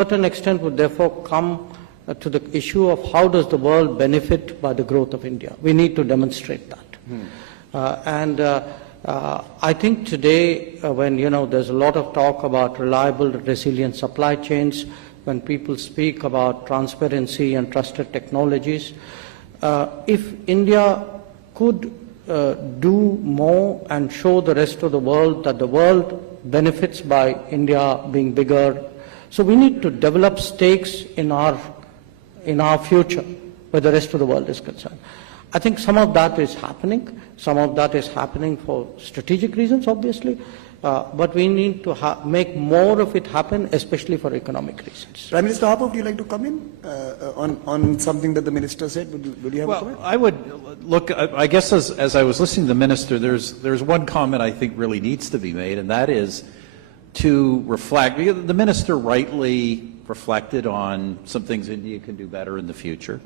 certain extent would therefore come to the issue of how does the world benefit by the growth of India. We need to demonstrate that. I think today, when there's a lot of talk about reliable, resilient supply chains, when people speak about transparency and trusted technologies, if India could do more and show the rest of the world that the world benefits by India being bigger, so we need to develop stakes in our future where the rest of the world is concerned. I think some of that is happening. Some of that is happening for strategic reasons, obviously, but we need to make more of it happen, especially for economic reasons. Prime Minister Harper, would you like to come in on something that the Minister said? Would you have a comment? I would look, I guess as I was listening to the Minister, there's one comment I think really needs to be made, and that is to reflect. The Minister rightly reflected on some things India can do better in the future.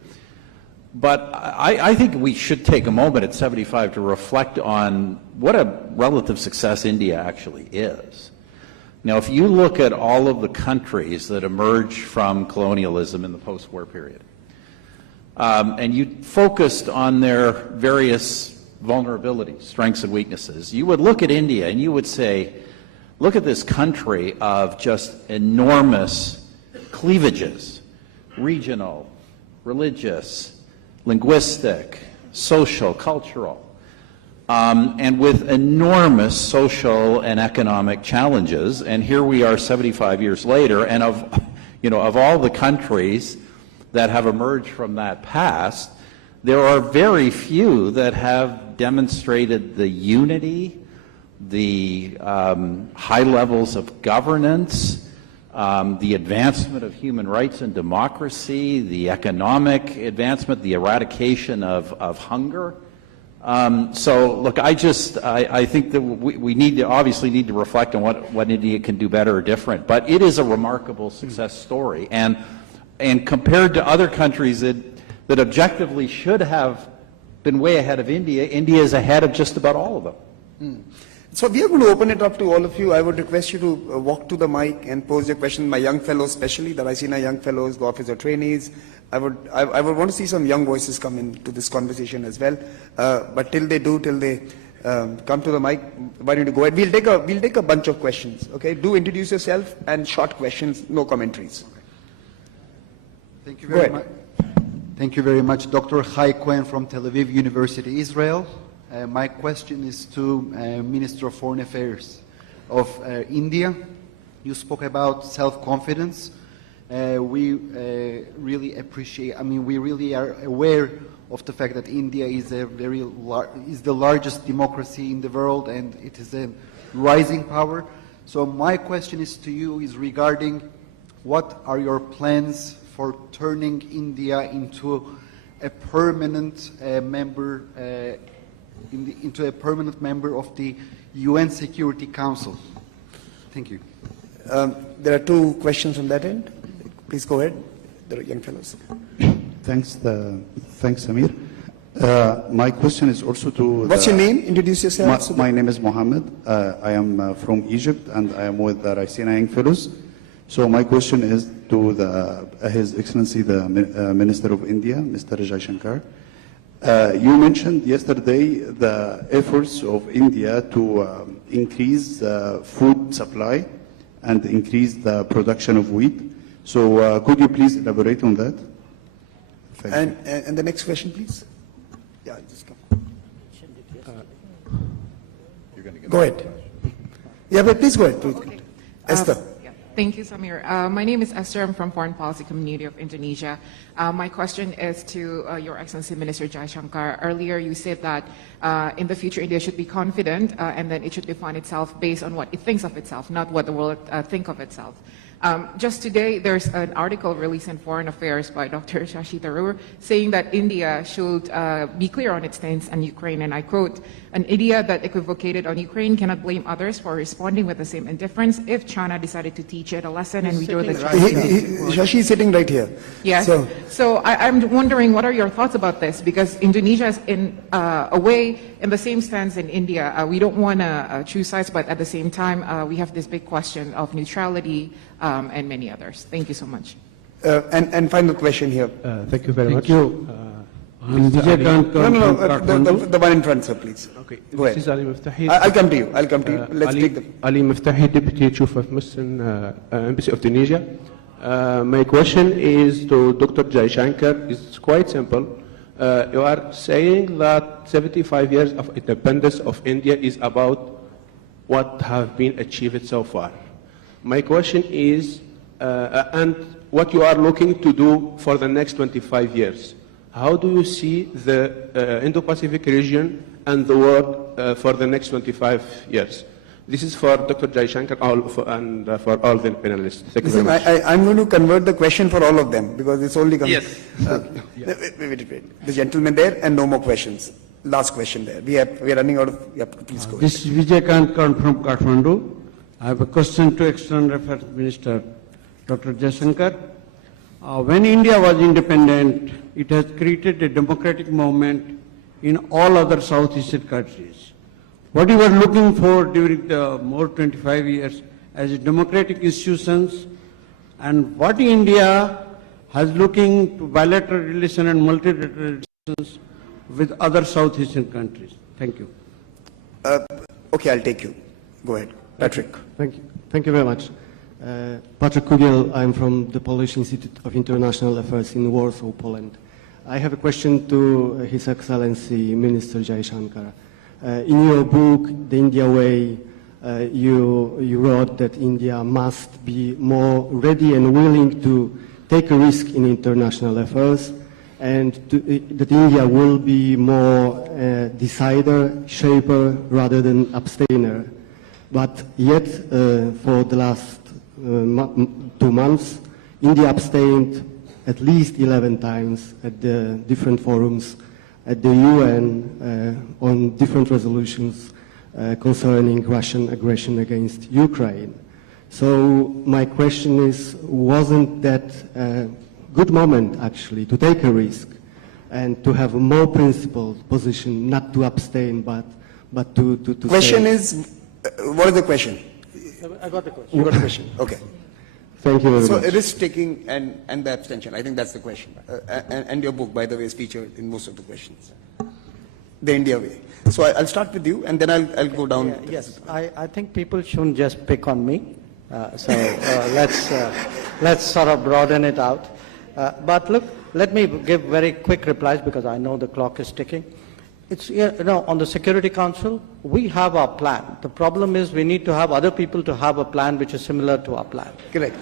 But I think we should take a moment at 75 to reflect on what a relative success India actually is. Now, if you look at all of the countries that emerged from colonialism in the post-war period, and you focused on their various vulnerabilities, strengths and weaknesses, you would look at India and you would say, look at this country of just enormous cleavages, regional, religious, linguistic, social, cultural, and with enormous social and economic challenges. And here we are 75 years later, and of all the countries that have emerged from that past, there are very few that have demonstrated the unity, the high levels of governance, the advancement of human rights and democracy, the economic advancement, the eradication of hunger. So, look, I think that we obviously need to reflect on what India can do better or different. But it is a remarkable success story, and compared to other countries that objectively should have been way ahead of India, India is ahead of just about all of them. So we are going to open it up to all of you. I would request you to walk to the mic and pose your question. My young fellows, especially the Raisina young fellows, the officer trainees. I would want to see some young voices come into this conversation as well. But till they come to the mic, why don't you go ahead? We'll take a bunch of questions. Okay, do introduce yourself and short questions, no commentaries. Thank you very much. Thank you very much, Dr. Hai Quen from Tel Aviv University, Israel. My question is to Minister of Foreign Affairs of India. You spoke about self-confidence. We really appreciate, we really are aware of the fact that India is is the largest democracy in the world, and it is a rising power. So my question is to you is regarding what are your plans for turning India into a permanent member into a permanent member of the UN Security Council. Thank you. There are two questions on that end. Please go ahead, the young fellows. Thanks, Amir. My question is also to... What's your name? Introduce yourself. My name is Mohammed. I am from Egypt, and I am with the Raisina Young Fellows. So my question is to His Excellency, the Minister of India, Mr. Jaishankar. You mentioned yesterday the efforts of India to increase food supply and increase the production of wheat. So could you please elaborate on that? And the next question, please. Yeah, just come. Go ahead. Yeah, but please go ahead. Please. Okay. Esther. Thank you, Samir. My name is Esther. I'm from Foreign Policy Community of Indonesia. My question is to Your Excellency Minister Jaishankar. Earlier you said that in the future India should be confident and then it should define itself based on what it thinks of itself, not what the world think of itself. Just today, there's an article released in Foreign Affairs by Dr. Shashi Tharoor saying that India should be clear on its stance on Ukraine, and I quote, "An India that equivocated on Ukraine cannot blame others for responding with the same indifference if China decided to teach it a lesson and withdraw the Shashi is sitting right here. Yes. So I'm wondering, what are your thoughts about this? Because Indonesia is in a way in the same stance in India. We don't want to choose sides, but at the same time, we have this big question of neutrality and many others. Thank you so much. And final question here. Thank you very much. Thank you. I'm Vijay The one in front, sir, please. Okay. Go ahead. This is Ali Miftahi. I'll come to you. I'll come to you. Let's Ali, take the... Ali Miftahi, Deputy Chief of Mission, Embassy of Tunisia. My question is to Dr. Jaishankar. It's quite simple. You are saying that 75 years of independence of India is about what have been achieved so far. My question is, and what you are looking to do for the next 25 years. How do you see the Indo-Pacific region and the world for the next 25 years? This is for Dr. Jaishankar and for all the panelists. Thank you very much. I'm going to convert the question for all of them because it's only... Yes. Wait. The gentleman there and no more questions. Last question there. We are running out of... Yeah, please go ahead. This is Vijay from Kathmandu. I have a question to External Affairs Minister, Dr. Jaishankar. When India was independent, it has created a democratic movement in all other South Asian countries. What you were looking for during the more 25 years as democratic institutions, and what India has looking to bilateral relations and multilateral relations with other South Asian countries. Thank you. Okay, I'll take you. Go ahead. Patrick. Thank you. Thank you very much. Patrick Kugiel, I'm from the Polish Institute of International Affairs in Warsaw, Poland. I have a question to His Excellency Minister Jaishankar. In your book, The India Way, you wrote that India must be more ready and willing to take a risk in international affairs, and that India will be more decider, shaper, rather than abstainer. But yet, for the last 2 months, India abstained at least 11 times at the different forums at the UN on different resolutions concerning Russian aggression against Ukraine. So my question is, wasn't that a good moment actually to take a risk and to have a more principled position, not to abstain, but to Question say, is, what is the question? I got the question. You got the question. Okay. Thank you very So much. risk-taking and the abstention, I think that's the question. And your book, by the way, is featured in most of the questions. The India Way. So I'll start with you, and then I'll go down. Yeah, yes, I think people shouldn't just pick on me. Let's sort of broaden it out. But look, let me give very quick replies because I know the clock is ticking. It's, on the Security Council, we have our plan. The problem is we need to have other people to have a plan which is similar to our plan. Correct.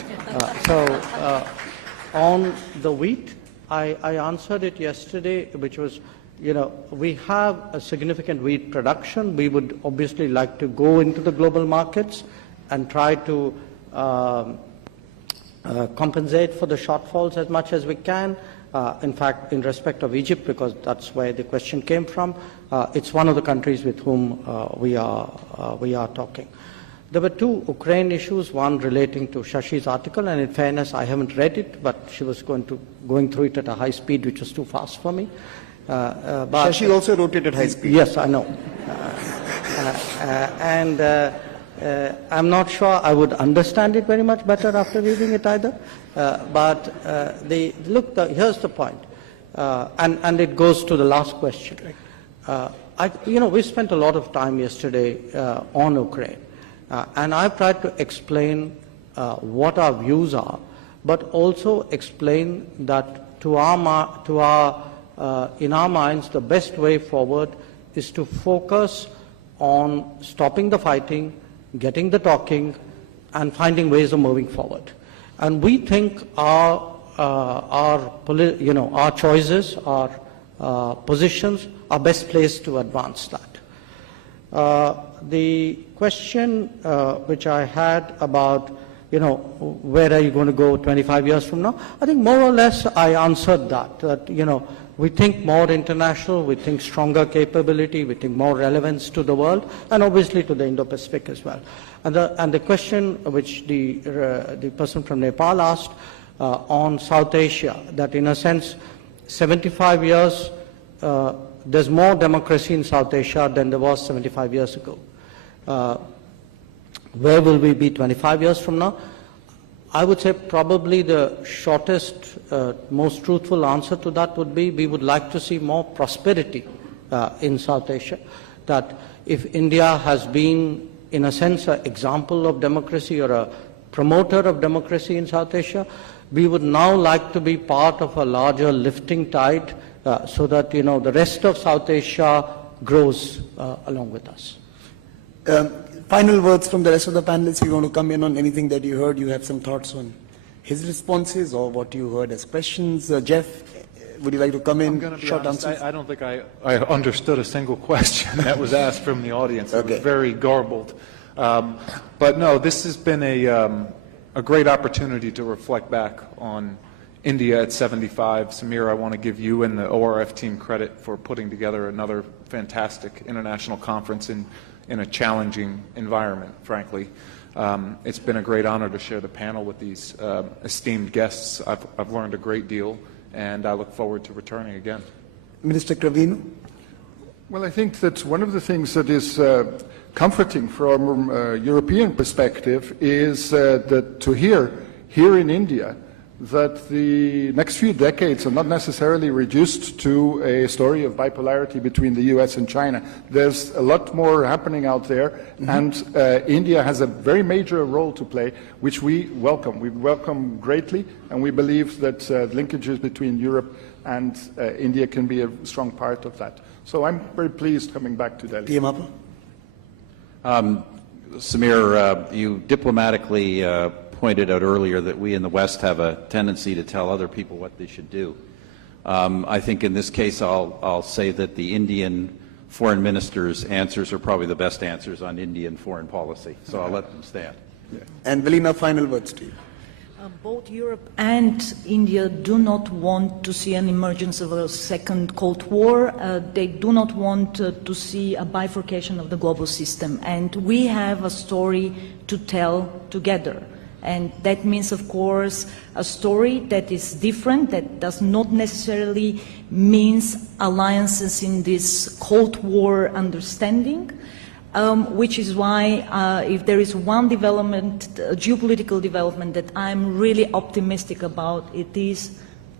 On the wheat, I answered it yesterday, which was, we have a significant wheat production. We would obviously like to go into the global markets and try to compensate for the shortfalls as much as we can. In fact, in respect of Egypt, because that's where the question came from, it's one of the countries with whom we are talking. There were two Ukraine issues, one relating to Shashi's article, and in fairness, I haven't read it, but she was going through it at a high speed, which was too fast for me. Shashi also wrote it at high speed. Yes, I know. I'm not sure I would understand it very much better after reading it either. Here's the point, and it goes to the last question. We spent a lot of time yesterday on Ukraine, and I've tried to explain what our views are, but also explain that in our minds, the best way forward is to focus on stopping the fighting, getting the talking, and finding ways of moving forward. And we think our choices, our positions are best placed to advance that. The question which I had about, where are you going to go 25 years from now? I think more or less I answered that we think more international, we think stronger capability, we think more relevance to the world, and obviously to the Indo-Pacific as well. And the question which the person from Nepal asked on South Asia, that in a sense, 75 years, there's more democracy in South Asia than there was 75 years ago. Where will we be 25 years from now? I would say probably the shortest, most truthful answer to that would be we would like to see more prosperity in South Asia. That if India has been, in a sense, an example of democracy or a promoter of democracy in South Asia, we would now like to be part of a larger lifting tide so that, the rest of South Asia grows along with us. Final words from the rest of the panelists. You want to come in on anything that you heard? You have some thoughts on his responses or what you heard as questions? Jeff, would you like to come in? I'm going to be Short honest, answers? I don't think I understood a single question that was asked from the audience. It was very garbled. But no, this has been a great opportunity to reflect back on India at 75. Samir, I want to give you and the ORF team credit for putting together another fantastic international conference in a challenging environment, frankly. It's been a great honor to share the panel with these esteemed guests. I've learned a great deal, and I look forward to returning again. Minister Cravino? Well, I think that one of the things that is comforting from a European perspective is that to hear here in India that the next few decades are not necessarily reduced to a story of bipolarity between the US and China. There's a lot more happening out there, and India has a very major role to play, which we welcome. We welcome greatly, and we believe that linkages between Europe and India can be a strong part of that. So I'm very pleased coming back to Delhi. Samir, you diplomatically pointed out earlier that we in the West have a tendency to tell other people what they should do. I think in this case I'll say that the Indian foreign minister's answers are probably the best answers on Indian foreign policy, so I'll let them stand. And Velina, final words to you. Both Europe and India do not want to see an emergence of a second Cold War. They do not want to see a bifurcation of the global system. And we have a story to tell together. And that means, of course, a story that is different, that does not necessarily means alliances in this Cold War understanding, which is why if there is one development, geopolitical development that I'm really optimistic about, it is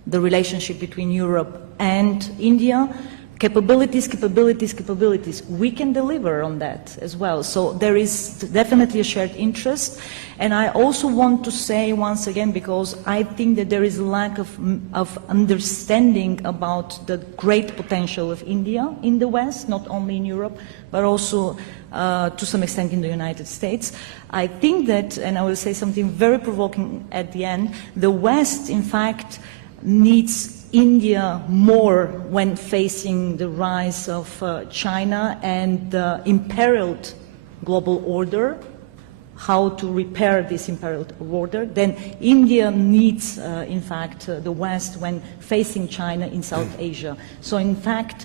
the relationship between Europe and India. Capabilities, capabilities, capabilities. We can deliver on that as well. So there is definitely a shared interest. And I also want to say once again, because I think that there is a lack of understanding about the great potential of India in the West, not only in Europe, but also to some extent in the United States. I think that, and I will say something very provoking at the end, the West, in fact, needs India more when facing the rise of China and the imperiled global order, how to repair this imperiled order, then India needs, in fact, the West when facing China in South Asia. So, in fact,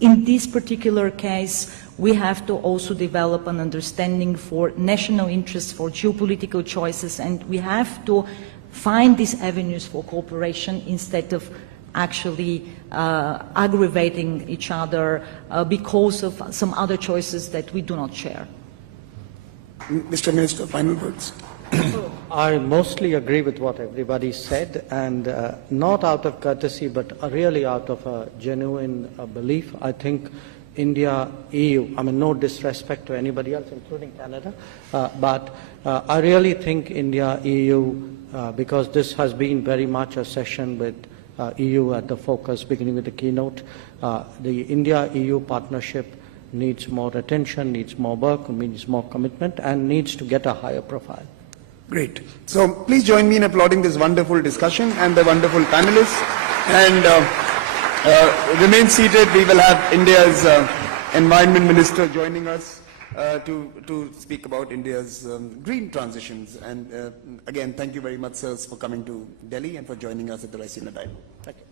in this particular case, we have to also develop an understanding for national interests, for geopolitical choices, and we have to find these avenues for cooperation instead of actually aggravating each other because of some other choices that we do not share. Mr. Minister, final words. I mostly agree with what everybody said, and not out of courtesy, but really out of a genuine belief. I think India, EU, I mean, no disrespect to anybody else, including Canada, but I really think India, EU, because this has been very much a session with EU at the focus, beginning with the keynote. The India-EU partnership needs more attention, needs more work, needs more commitment, and needs to get a higher profile. Great. So please join me in applauding this wonderful discussion and the wonderful panelists. And remain seated. We will have India's Environment Minister joining us to speak about India's green transitions. And again, thank you very much, sirs, for coming to Delhi and for joining us at the Raisina Dialogue. Thank you.